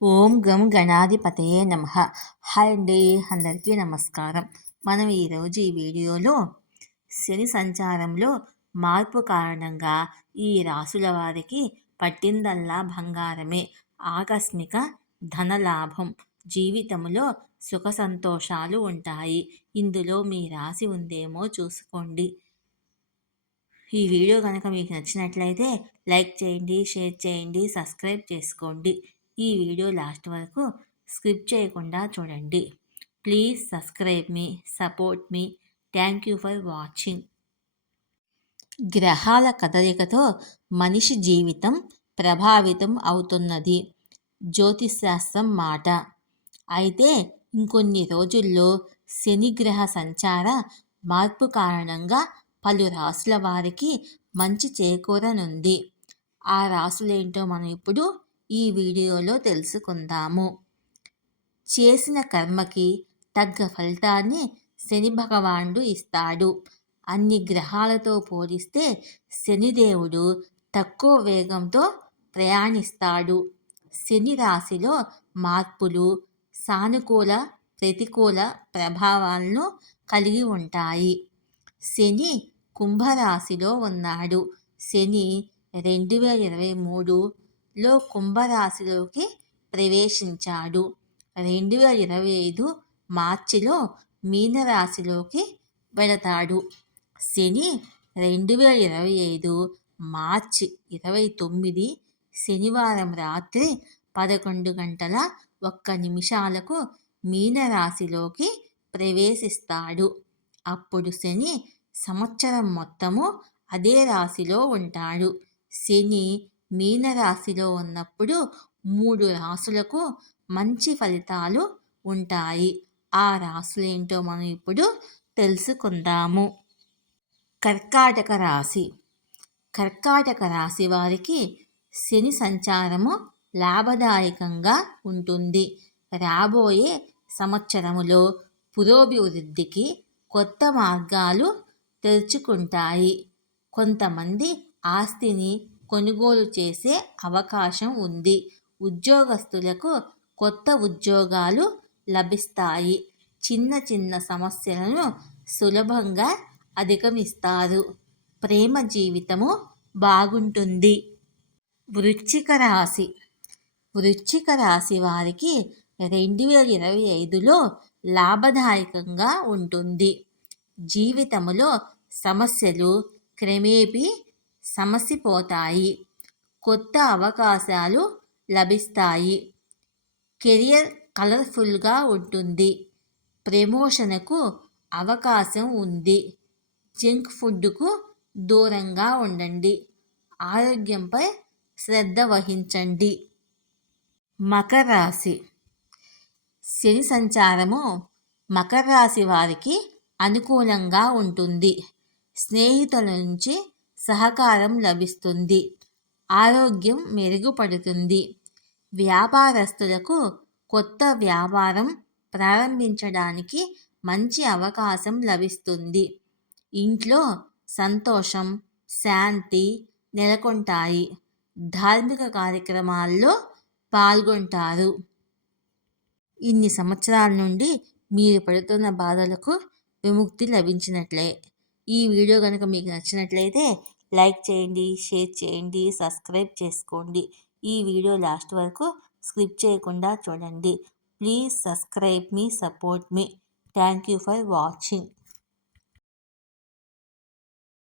ఓం గం గణాధిపతయే నమః. హాయ్ అండి, అందరికీ నమస్కారం. మనం ఈరోజు ఈ వీడియోలో శని సంచారంలో మార్పు కారణంగా ఈ రాసుల వారికి పట్టిందల్లా బంగారమే, ఆకస్మిక ధనలాభం, జీవితంలో సుఖ సంతోషాలు ఉంటాయి. ఇందులో మీ రాశి ఉందేమో చూసుకోండి. ఈ వీడియో కనుక మీకు నచ్చినట్లయితే లైక్ చేయండి, షేర్ చేయండి, సబ్స్క్రైబ్ చేసుకోండి. ఈ వీడియో లాస్ట్ వరకు స్కిప్ చేయకుండా చూడండి. Please subscribe me, support me. Thank you for watching. గ్రహాల కదలికతో మనిషి జీవితం ప్రభావితం అవుతున్నది జ్యోతిశాస్త్రం మాట. అయితే ఇంకొన్ని రోజుల్లో శనిగ్రహ సంచార మార్పు కారణంగా పలు రాసుల వారికి మంచి చేకూరనుంది. ఆ రాసులేంటో మనం ఇప్పుడు ఈ వీడియోలో తెలుసుకుందాము. చేసిన కర్మకి తగ్గ ఫలితాన్ని శని భగవానుడు ఇస్తాడు. అన్ని గ్రహాలతో పోలిస్తే శనిదేవుడు తక్కువ వేగంతో ప్రయాణిస్తాడు. శని రాశిలో మార్పులు సానుకూల ప్రతికూల ప్రభావాలను కలిగి ఉంటాయి. శని కుంభరాశిలో ఉన్నాడు. శని 2023లో కుంభరాశిలోకి ప్రవేశించాడు. 2025 మార్చిలో మీనరాశిలోకి వెళతాడు. శని 2025 మార్చి 29 శనివారం రాత్రి 11 గంటల 1 నిమిషాలకు మీనరాశిలోకి ప్రవేశిస్తాడు. అప్పుడు శని సంవత్సరం మొత్తము అదే రాశిలో ఉంటాడు. శని మీనరాశిలో ఉన్నప్పుడు 3 రాశులకు మంచి ఫలితాలు ఉంటాయి. ఆ రాశులేంటో మనం ఇప్పుడు తెలుసుకుందాము. కర్కాటక రాశి. కర్కాటక రాశి వారికి శని సంచారము లాభదాయకంగా ఉంటుంది. రాబోయే సంవత్సరములో పురోభివృద్ధికి కొత్త మార్గాలు తెరుచుకుంటాయి. కొంతమంది ఆస్తిని కొనుగోలు చేసే అవకాశం ఉంది. ఉద్యోగస్తులకు కొత్త ఉద్యోగాలు లభిస్తాయి. చిన్న చిన్న సమస్యలను సులభంగా అధిగమిస్తారు. ప్రేమ జీవితము బాగుంటుంది. వృశ్చిక రాశి. వృశ్చిక రాశి వారికి 2025లో లాభదాయకంగా ఉంటుంది. జీవితంలో సమస్యలు క్రమేపీ సమసిపోతాయి. కొత్త అవకాశాలు లభిస్తాయి. కెరియర్ కలర్ఫుల్గా ఉంటుంది. ప్రమోషన్కు అవకాశం ఉంది. జంక్ ఫుడ్కు దూరంగా ఉండండి. ఆరోగ్యంపై శ్రద్ధ వహించండి. మకర రాశి. శని సంచారము మకర రాశి వారికి అనుకూలంగా ఉంటుంది. స్నేహితుల నుంచి సహకారం లభిస్తుంది. ఆరోగ్యం మెరుగుపడుతుంది. వ్యాపారస్తులకు కొత్త వ్యాపారం ప్రారంభించడానికి మంచి అవకాశం లభిస్తుంది. ఇంట్లో సంతోషం, శాంతి నెలకొంటాయి. ధార్మిక కార్యక్రమాల్లో పాల్గొంటారు. ఇన్ని సంవత్సరాల నుండి మీరు పడుతున్న బాధలకు విముక్తి లభించినట్లే. ఈ వీడియో కనుక మీకు నచ్చినట్లయితే లైక్ చేయండి, షేర్ చేయండి, సబ్స్క్రైబ్ చేసుకోండి. ఈ వీడియో లాస్ట్ వరకు స్కిప్ చేయకుండా చూడండి. Please subscribe me, support me. Thank you for watching.